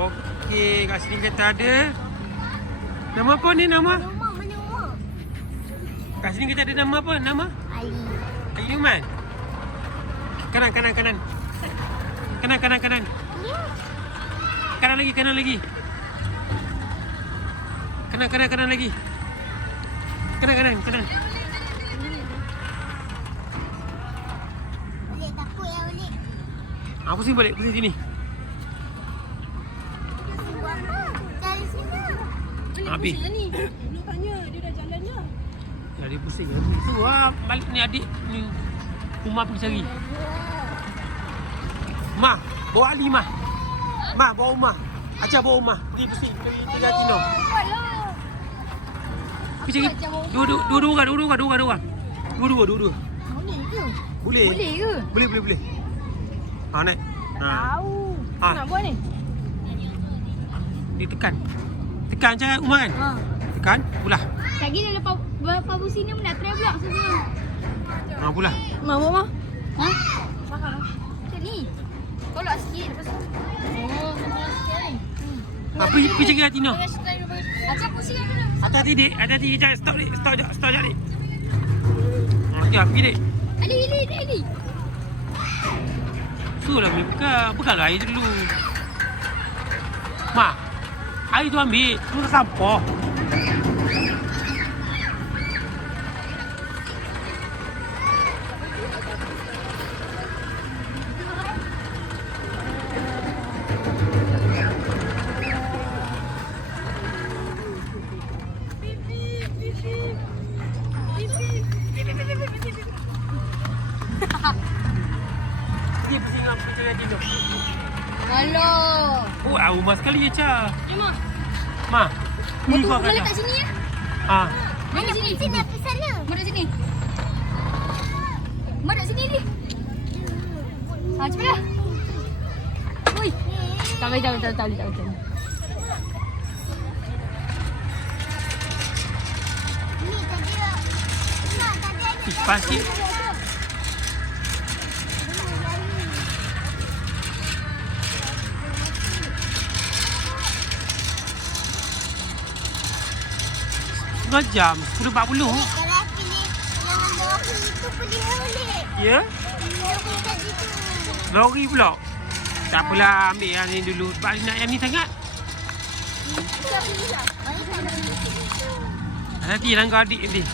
Okey, kat sini kita ada. Nama apa ni nama? Mana rumah? Kat sini kita ada nama apa? Nama? Ali. Ali Numan. Kanan. Kanan Ya. Kanan lagi. Kanan lagi. Kanan. Boleh takut ya boleh. Pusing balik, pusing sini. Buat apa? Cari sini. Habis. Ni. Lu tanya dia dah jalan dah. Ya, dia pusing. Tu balik ni adik ni. Rumah pergi cari. Mah, bawa Ali mah. Mah, bawa rumah. Ajar bawa rumah. Pergi pusing. Pergi Tino. Pergi cari. Dua-dua orang. Dua-dua. Boleh ke? Boleh. Boleh ke? Boleh. Naik. Tahu. Ha. Nak buat ni? Dia tekan je rumah kan? Ha. Tekan, pulah. Lagi dah lepas busi ni nak try pula sebelum. Pulah. Mama. Ha? Mahal. Macam ni. Tolak sikit lepas tu. Oh, mahal sikit ni. Pergi cari Tino. Macam pusing kan dulu. Hati-hati dik. Jangan stop dik. Stop je dik. Ya, pergi dik. Ali. Suruhlah beli pegang air dulu. Mak, air tu ambil. Tu sampah. Dia pusing dengan pergi Tino. Alah. Oh, rumah sekali je Cha. Cuma. Ma, ni kau Boleh kata. kat sini ya? Ha. Mana sini? Sini apa sana? Mana sini? Mana sini ni? Cepatlah. Ui. Tak boleh. Ni tadi. Mak tadi ada. Pasir. Setengah jam, 10.40. Kalau pilih jangan lori itu boleh. Ya? Lori tadi tu. Lori pula. Tak apalah, ambil yang ni dulu. Sebab nak yang ni sangat. Hati langgar adik nanti.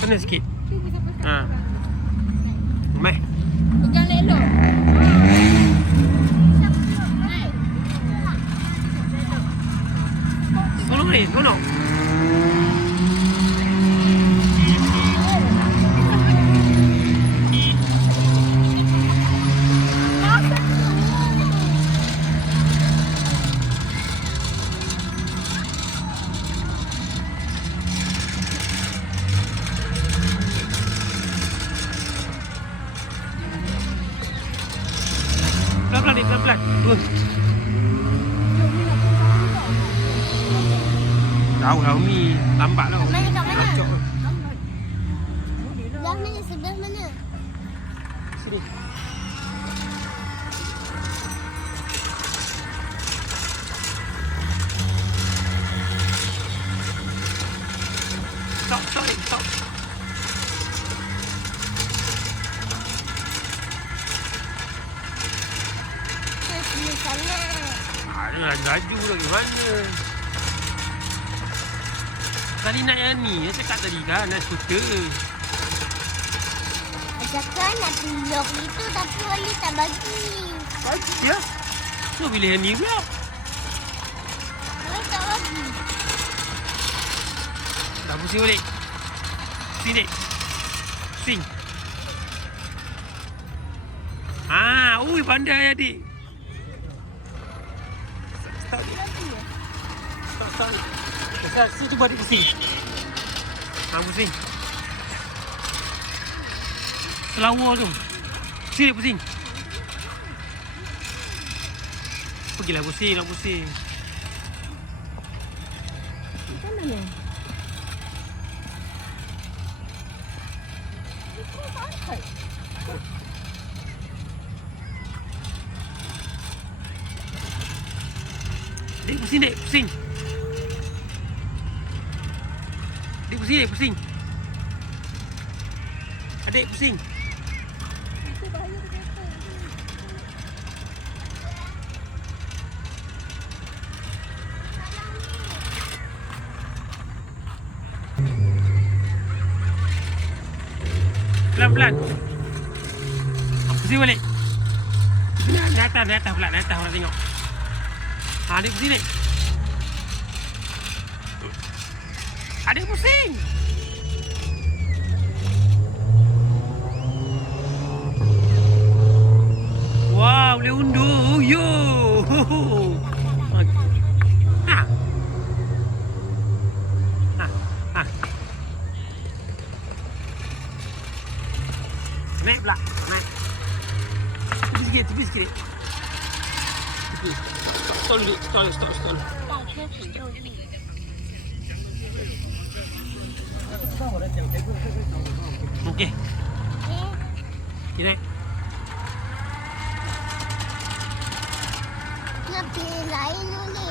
Kena sikit. Ha. Mai. Pegang elok. Tolong. Pelan-pelan. Turun. Tahu lah Umi. Lambat lah. Kat mana? Acok. Sebelah mana? Sini. Stop. Sini sana. Jangan laju lagi mana. Tadi nak yang ni. Saya cakap tadi kan. Nak skuter. Cakap nak pilih lori itu tapi Wali tak bagi. Bagi ya. So pilih yang ni pula. Wali tak bagi. Dah pusing balik. Sini. Sing. Ui pandai adik. Stop. Saya cuba adik pusing. Pusing. Selawar tu. Sini pusing. Pergilah pusing, nak pusing. Macam mana? Dek pusing, dek. Pusing. Dek pusing, dek. Pusing. Adik pusing. Pelan-pelan. Pusing balik. Naik atas pula. Naik atas orang tengok. Adik pusing, dek. Adik pusing. Wow, boleh undur. Yo. Ha. Ha. Ha. Naik pula. Naik. Tepi sikit. Tepi. Stop dulu. Stop dulu. Okey. Okey, naik. Nak pilih lain dulu ni.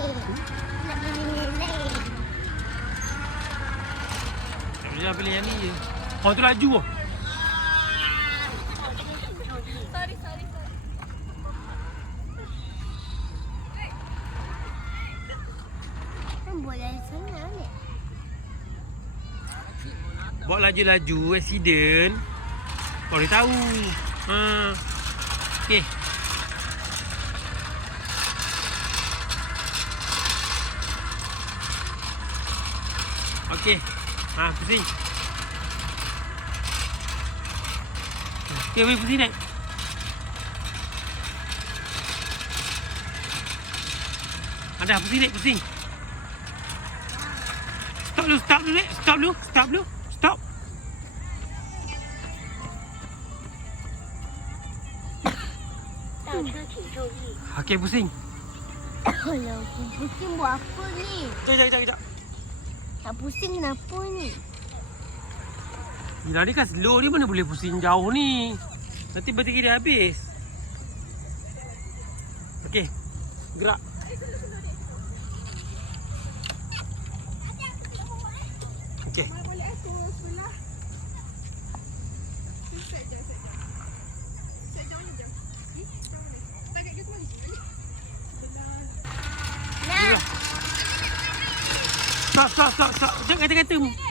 Nak pilih lain. Jangan pilih yang ni je. Orang tu laju lah. Boleh sana ni. Bawa laju-laju, accident. Kau boleh tahu. Ha. Okey. Okey. Ha, pusing. Okey, boleh pusing naik. Ada pusing naik, pusing. Stop dulu, Nek. Stop dulu. Stop. Okey, pusing. Kalau pusing buat apa ni? Sekejap. Tak pusing kenapa ni? Yelah, dia kan slow. Dia mana boleh pusing jauh ni. Nanti bateri dia habis. Okey. Gerak. Okey. Stop. Jangan kata-kata.